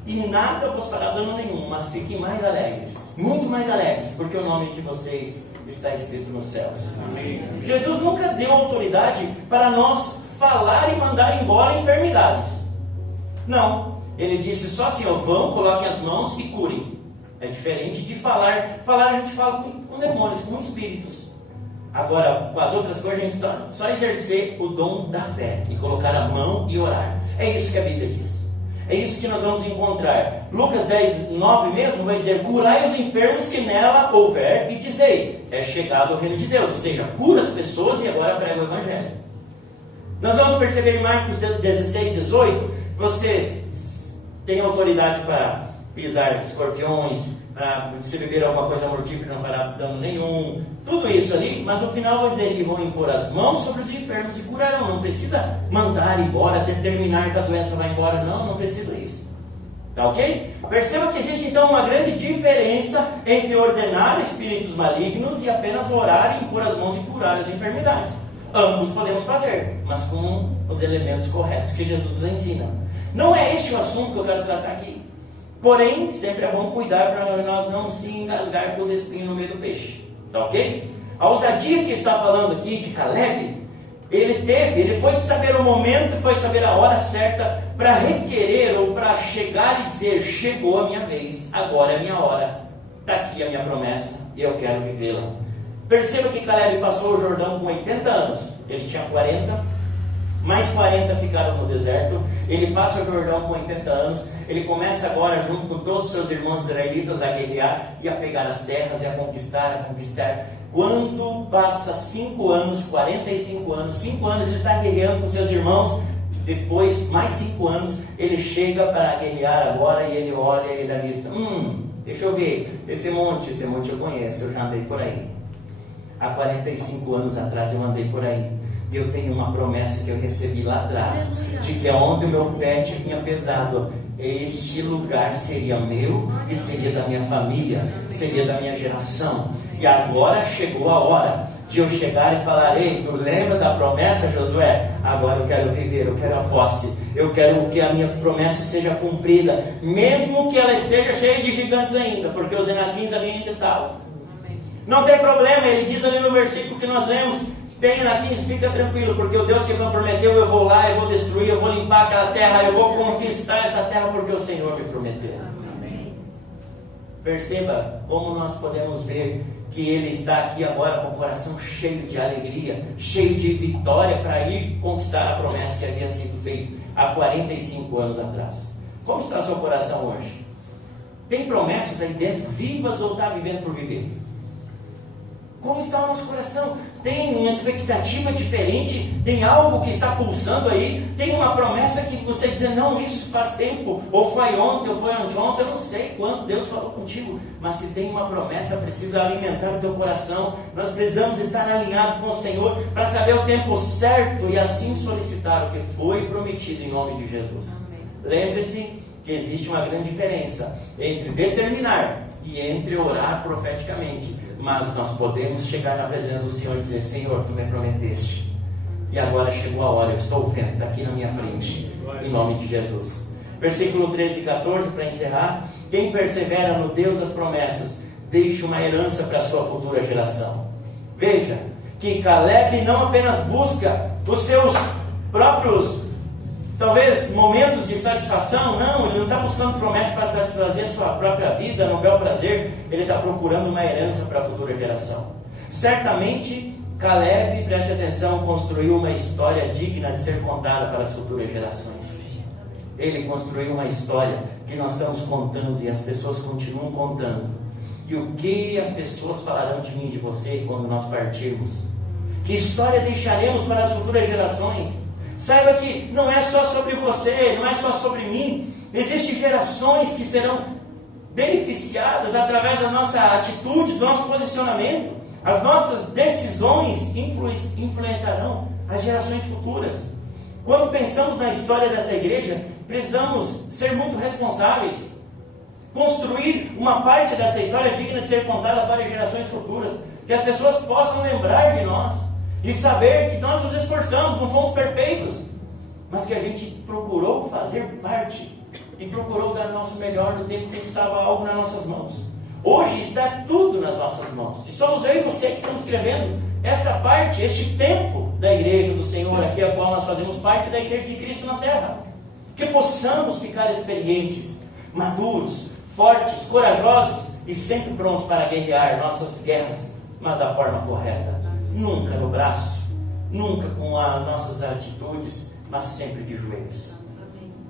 e nada vos fará dano nenhum, mas fiquem mais alegres, muito mais alegres, porque o nome de vocês está escrito nos céus. Amém. Jesus nunca deu autoridade para nós falar e mandar embora enfermidades. Não, ele disse só assim: vão, coloquem as mãos e curem. É diferente de falar. Falar a gente fala com demônios, com espíritos. Agora, com as outras coisas, a gente só exercer o dom da fé e colocar a mão e orar. É isso que a Bíblia diz. É isso que nós vamos encontrar. Lucas 10, 9 mesmo vai dizer: curai os enfermos que nela houver e dizei, é chegado o reino de Deus. Ou seja, cura as pessoas e agora prega o Evangelho. Nós vamos perceber em Marcos 16, 18, vocês têm autoridade para pisar escorpiões, se beber alguma coisa mortífera não fará dano nenhum, tudo isso ali, mas no final vai dizer que vão impor as mãos sobre os enfermos e curarão. Não precisa mandar embora, determinar que a doença vai embora, não precisa isso. Tá ok? Perceba que existe então uma grande diferença entre ordenar espíritos malignos e apenas orar e impor as mãos e curar as enfermidades. Ambos podemos fazer, mas com os elementos corretos que Jesus nos ensina. Não é este o assunto que eu quero tratar aqui. Porém, sempre é bom cuidar para nós não se engasgar com os espinhos no meio do peixe. Tá ok? A ousadia que está falando aqui de Caleb, ele foi de saber o momento, foi saber a hora certa para requerer ou para chegar e dizer: chegou a minha vez, agora é a minha hora, está aqui a minha promessa e eu quero vivê-la. Perceba que Caleb passou o Jordão com 80 anos, ele tinha 40, mais 40 ficaram no deserto. Ele passa o Jordão com 80 anos. Ele começa agora, junto com todos os seus irmãos israelitas, a guerrear e a pegar as terras e a conquistar. Quando passa 5 anos, 45 anos, 5 anos ele está guerreando com seus irmãos. Depois, mais 5 anos, ele chega para guerrear agora e ele olha e ele avista: deixa eu ver, esse monte eu conheço, eu já andei por aí. Há 45 anos atrás eu andei por aí. Eu tenho uma promessa que eu recebi lá atrás, de que aonde o meu pé tinha pesado, este lugar seria meu e seria da minha família, seria da minha geração. E agora chegou a hora de eu chegar e falar: ei, tu lembra da promessa, Josué? Agora eu quero viver, eu quero a posse, eu quero que a minha promessa seja cumprida, mesmo que ela esteja cheia de gigantes ainda, porque os enaquins ali ainda estavam. Não tem problema, ele diz ali no versículo que nós lemos: tem enaquins, fica tranquilo, porque o Deus que me prometeu, eu vou lá, eu vou destruir, eu vou limpar aquela terra, eu vou conquistar essa terra, porque o Senhor me prometeu. Amém. Perceba como nós podemos ver que ele está aqui agora com o coração cheio de alegria, cheio de vitória, para ir conquistar a promessa que havia sido feita há 45 anos atrás. Como está o seu coração hoje? Tem promessas aí dentro vivas ou está vivendo por viver? Como está o nosso coração? Tem uma expectativa diferente? Tem algo que está pulsando aí? Tem uma promessa que você diz: não, isso faz tempo, ou foi ontem, ou foi anteontem, eu não sei quando Deus falou contigo, mas se tem uma promessa, precisa alimentar o teu coração. Nós precisamos estar alinhados com o Senhor para saber o tempo certo e assim solicitar o que foi prometido em nome de Jesus. Lembre-se que existe uma grande diferença entre determinar e entre orar profeticamente. Mas nós podemos chegar na presença do Senhor e dizer: Senhor, Tu me prometeste, e agora chegou a hora, eu estou vendo, está aqui na minha frente, em nome de Jesus. Versículo 13 e 14, para encerrar: quem persevera no Deus das promessas, deixa uma herança para a sua futura geração. Veja, que Caleb não apenas busca os seus próprios, talvez, momentos de satisfação. Não, ele não está buscando promessas para satisfazer sua própria vida, no bel prazer. Ele está procurando uma herança para a futura geração. Certamente, Caleb, preste atenção, construiu uma história digna de ser contada para as futuras gerações. Ele construiu uma história que nós estamos contando e as pessoas continuam contando. E o que as pessoas falarão de mim e de você quando nós partirmos? Que história deixaremos para as futuras gerações? Saiba que não é só sobre você, não é só sobre mim. Existem gerações que serão beneficiadas através da nossa atitude, do nosso posicionamento. As nossas decisões influenciarão as gerações futuras. Quando pensamos na história dessa igreja, precisamos ser muito responsáveis. Construir uma parte dessa história digna de ser contada para gerações futuras. Que as pessoas possam lembrar de nós e saber que nós nos esforçamos, não fomos perfeitos, mas que a gente procurou fazer parte e procurou dar o nosso melhor no tempo que estava algo nas nossas mãos. Hoje está tudo nas nossas mãos. E somos eu e você que estamos escrevendo esta parte, este tempo da igreja do Senhor aqui, a qual nós fazemos parte da igreja de Cristo na terra. Que possamos ficar experientes, maduros, fortes, corajosos e sempre prontos para guerrear nossas guerras, mas da forma correta. Nunca no braço, nunca com as nossas atitudes, mas sempre de joelhos.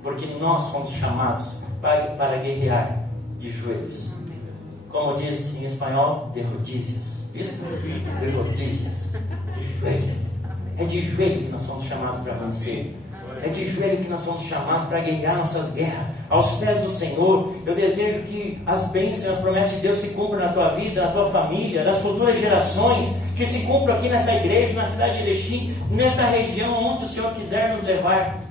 Porque nós fomos chamados para guerrear de joelhos. Como diz em espanhol, de rodillas. Isso? De rodillas. De joelho. É de joelho que nós somos chamados para vencer. É de joelho que nós somos chamados para guerrear nossas guerras. Aos pés do Senhor. Eu desejo que as bênçãos e as promessas de Deus se cumpram na tua vida, na tua família, nas futuras gerações. Que se cumpram aqui nessa igreja, na cidade de Erechim, nessa região onde o Senhor quiser nos levar.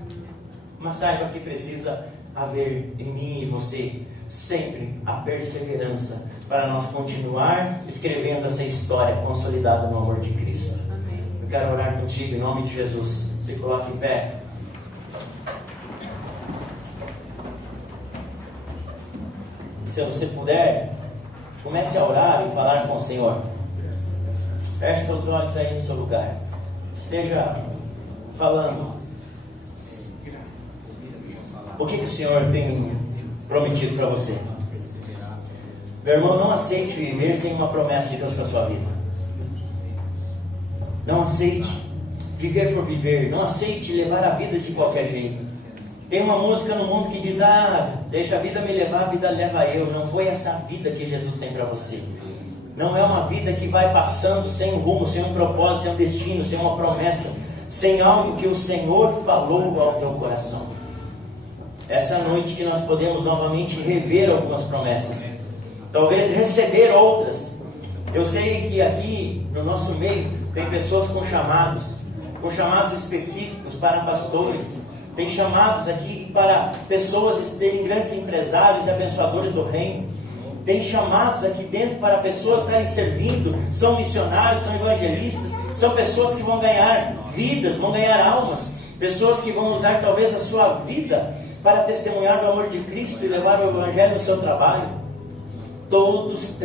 Mas saiba que precisa haver em mim e você sempre a perseverança para nós continuar escrevendo essa história consolidada no amor de Cristo. Amém. Eu quero orar contigo em nome de Jesus. Se coloque em pé. Se você puder, comece a orar e falar com o Senhor. Feche os olhos aí no seu lugar. Esteja falando. O que o Senhor tem prometido para você? Meu irmão, não aceite viver sem uma promessa de Deus para a sua vida. Não aceite viver por viver. Não aceite levar a vida de qualquer jeito. Tem uma música no mundo que diz: deixa a vida me levar, a vida leva eu. Não foi essa vida que Jesus tem para você. Não é uma vida que vai passando sem um rumo, sem um propósito, sem um destino, sem uma promessa, sem algo que o Senhor falou ao teu coração. Essa noite que nós podemos novamente rever algumas promessas, talvez receber outras. Eu sei que aqui no nosso meio tem pessoas com chamados específicos para pastores, tem chamados aqui para pessoas terem grandes empresários e abençoadores do reino. Tem chamados aqui dentro para pessoas estarem servindo, são missionários, são evangelistas, são pessoas que vão ganhar vidas, vão ganhar almas, pessoas que vão usar talvez a sua vida para testemunhar do amor de Cristo e levar o Evangelho no seu trabalho. Todos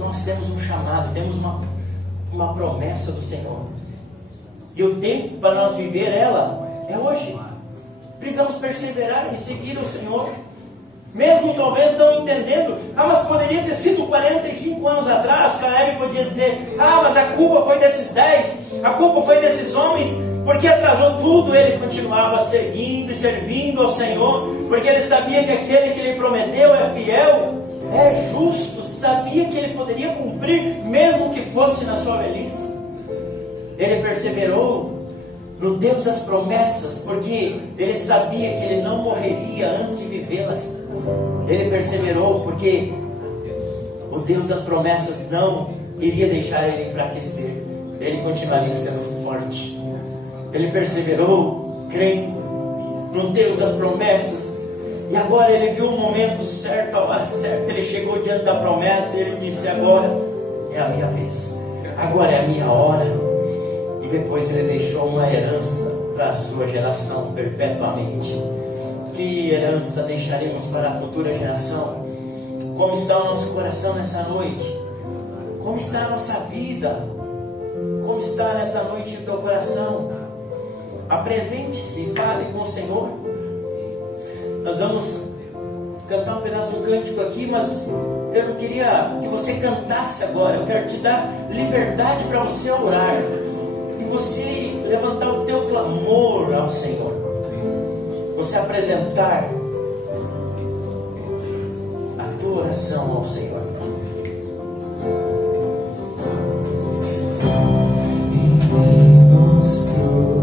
nós temos um chamado, temos uma promessa do Senhor. E o tempo para nós viver ela é hoje. Precisamos perseverar e seguir o Senhor. Mesmo talvez não entendendo, mas poderia ter sido 45 anos atrás. Caleb podia dizer: mas a culpa foi desses 10, a culpa foi desses homens, porque atrasou tudo. Ele continuava seguindo e servindo ao Senhor, porque ele sabia que aquele que ele prometeu é fiel, é justo, sabia que ele poderia cumprir, mesmo que fosse na sua velhice. Ele perseverou no Deus das promessas, porque ele sabia que ele não morreria antes de vivê-las. Ele perseverou porque o Deus das promessas não iria deixar ele enfraquecer. Ele continuaria sendo forte. Ele perseverou crendo no Deus das promessas. E agora ele viu o momento certo, a hora certa. Ele chegou diante da promessa e ele disse: agora é a minha vez, agora é a minha hora. E depois ele deixou uma herança para a sua geração perpetuamente. Que herança deixaremos para a futura geração? Como está o nosso coração nessa noite? Como está a nossa vida? Como está nessa noite o teu coração? Apresente-se e fale com o Senhor. Nós vamos cantar um pedaço de um cântico aqui, mas eu não queria que você cantasse agora. Eu quero te dar liberdade para você orar e você levantar o teu clamor ao Senhor. Você apresentar a tua oração ao Senhor. E me mostrou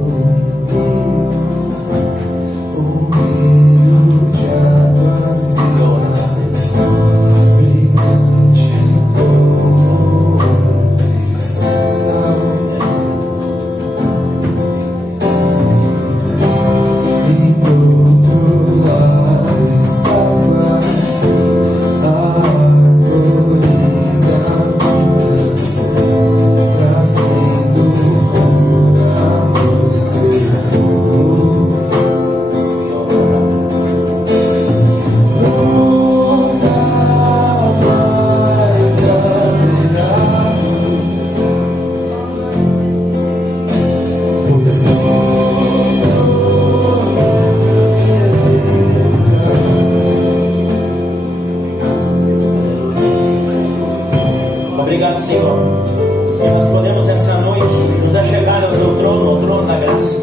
Obrigado, Senhor, que nós podemos essa noite nos achegar ao teu trono, ao trono da graça,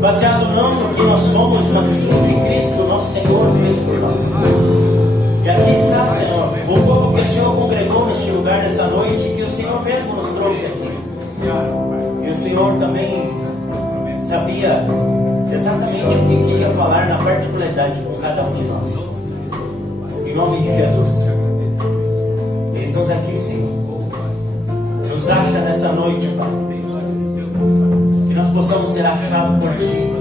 baseado não no que nós somos, mas sim no que Cristo, nosso Senhor, fez por nós. E aqui está, Senhor, o povo que o Senhor congregou neste lugar nessa noite, que o Senhor mesmo nos trouxe aqui. E o Senhor também sabia exatamente o que queria falar na particularidade com cada um de nós. Em nome de Jesus, eis-nos aqui, Senhor. Nos acha nessa noite, Pai. Que nós possamos ser achados por Ti,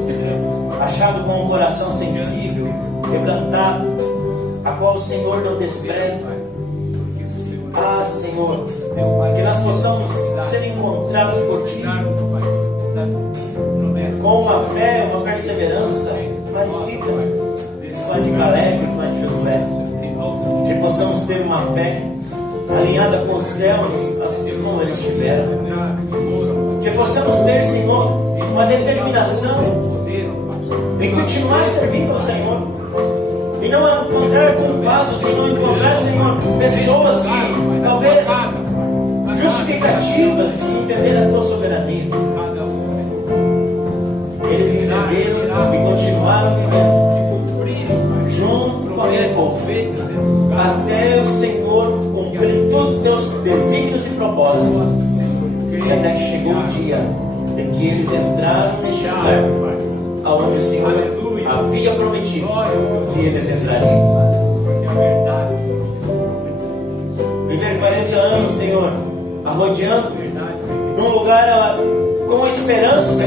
achado com um coração sensível, quebrantado, a qual o Senhor não despreza. Ah, Senhor, que nós possamos ser encontrados por Ti, com uma fé, uma perseverança parecida com a de Caleb, com a de Josué. Que possamos ter uma fé alinhada com os céus, assim como eles tiveram. Que possamos ter, Senhor, uma determinação em continuar servindo ao Senhor, e não encontrar culpados, e não encontrar, Senhor, pessoas que talvez justificativas de entender a tua soberania. Eles entenderam e continuaram vivendo junto com aquele povo, até o Senhor cumprir todos os teus desígnios e propósitos, e até que chegou o dia em que eles entraram neste lugar aonde o Senhor havia prometido que eles entrariam. Viver 40 anos, Senhor, arrodeando num lugar com esperança,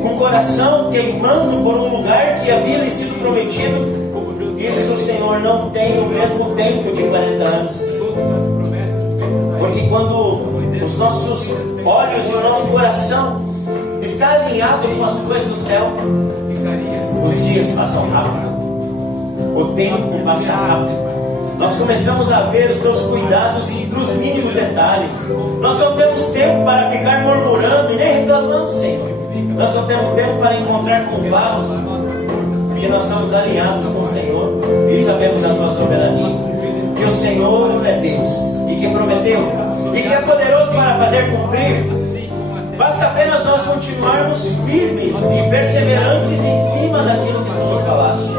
com o coração queimando por um lugar que havia lhe sido prometido. Isso, Senhor, não tem o mesmo tempo de 40 anos. Porque quando os nossos olhos e o nosso coração está alinhado com as coisas do céu, os dias passam rápido, o tempo passa rápido. Nós começamos a ver os teus cuidados nos mínimos detalhes. Nós não temos tempo para ficar murmurando e nem reclamando, Senhor. Nós não temos tempo para encontrar culpados, porque nós estamos alinhados com o Senhor e sabemos da tua soberania, que o Senhor é Deus e que prometeu e que é poderoso para fazer cumprir. Basta apenas nós continuarmos firmes e perseverantes em cima daquilo que tu nos falaste.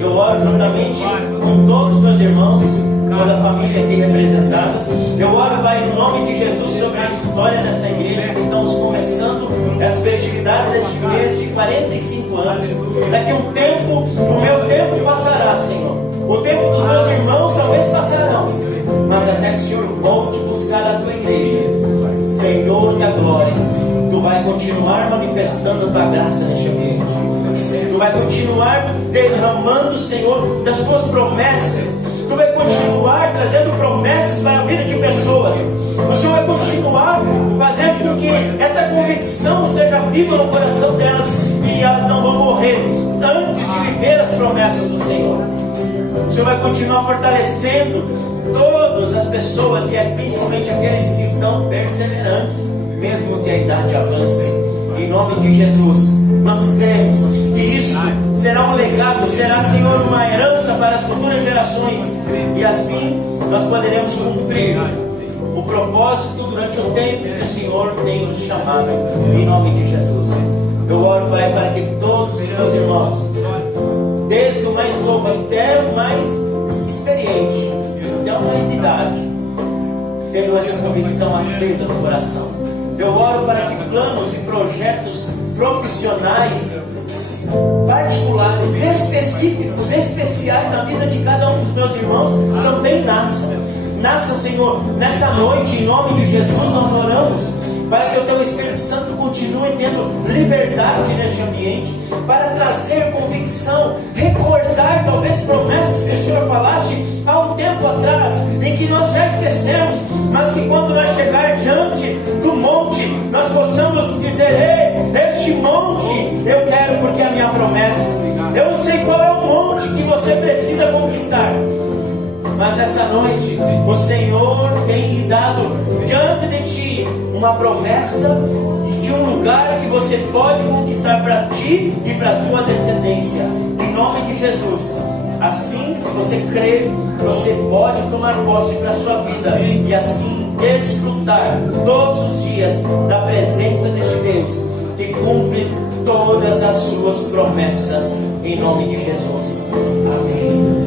Eu oro juntamente com todos os meus irmãos, toda a família aqui representada. Eu oro, Pai, em nome de Jesus, sobre a história dessa igreja, que estamos começando as festividades deste mês de 45 anos. Daqui a um tempo, o meu tempo passará, Senhor. O tempo dos meus irmãos talvez passarão, mas até que o Senhor volte buscar a tua igreja, Senhor da glória, tu vai continuar manifestando a tua graça neste ambiente. Tu vai continuar derramando, Senhor, das tuas promessas. Tu vai continuar trazendo promessas para a vida de pessoas. O Senhor vai continuar fazendo com que essa convicção seja viva no coração delas e elas não vão morrer antes de viver as promessas do Senhor. O Senhor vai continuar fortalecendo todas as pessoas, e principalmente aqueles que estão perseverantes, mesmo que a idade avance. Em nome de Jesus, nós cremos que isso será um legado, será, Senhor, uma herança para as futuras gerações, e assim nós poderemos cumprir o propósito durante o tempo que o Senhor tem nos chamado. Em nome de Jesus, eu oro, Pai, para que todos os meus irmãos, desde o mais novo até o mais experiente, até o mais de idade, tenham essa convicção acesa no coração. Eu oro para que planos e projetos profissionais, particulares, específicos, especiais na vida de cada um dos meus irmãos também nasçam. Nasçam, Senhor, nessa noite, em nome de Jesus, nós oramos para que o Teu Espírito Santo continue tendo liberdade neste ambiente, para trazer convicção, recordar talvez promessas que o Senhor falaste há um tempo atrás, em que nós já esquecemos, mas que quando nós chegar diante do monte, nós possamos dizer: ei, este monte eu quero porque é a minha promessa. Eu não sei qual é o monte que você precisa conquistar, mas essa noite o Senhor tem lhe dado diante de ti uma promessa de um lugar que você pode conquistar para ti e para a tua descendência. Em nome de Jesus, Assim, se você crê, você pode tomar posse para a sua vida e assim desfrutar todos os dias da presença deste Deus que cumpre todas as suas promessas, em nome de Jesus. Amém.